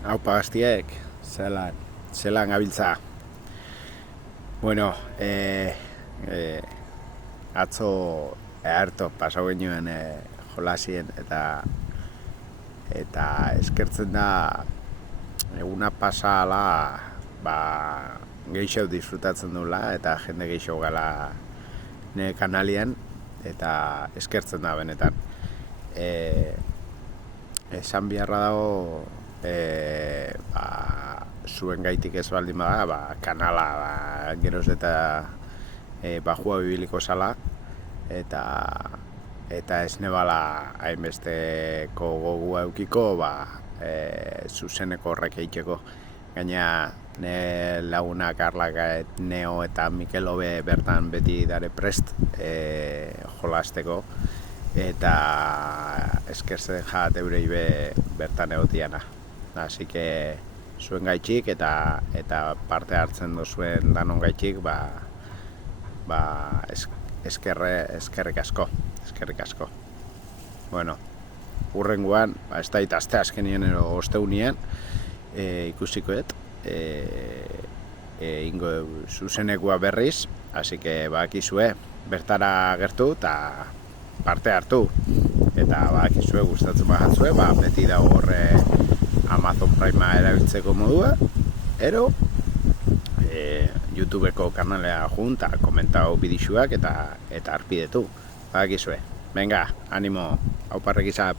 Aupa gaztiek, zelan gabiltza. Bueno, atzo harto pasau genuen jolasien eta eskertzen da eguna pasala geixo disfrutatzen dula eta jende geixo gala nire kanalian eta eskertzen da benetan. Esan biharra dago zuen gaitik ez baldin bada, kanala geroz eta bajua bibiliko zala eta ez nebala hainbesteko gogua eukiko zuzeneko horrek egiteko. Gaina ne laguna Karlak, Neo eta Mikel Obe bertan beti dare prest jolasteko eta eskertzen jat eurei bertan egotiana. Así que zuen gaitxik eta parte hartzen dozuen danon gaitxik eskerrik asko. Bueno, hurrengoan, ez da itazte azkenien ero osteunien ikusikoet ingo zuzenekua berriz, así que bakizue bertara gertu eta parte hartu eta bakizue gustatzen bajatzue, beti dago horre Amazon Prime erabiltzeko modua, ero YouTubeko kanalea junta komentau bidixuak eta arpidetu, bakizue. Venga, animo, auparrek izan.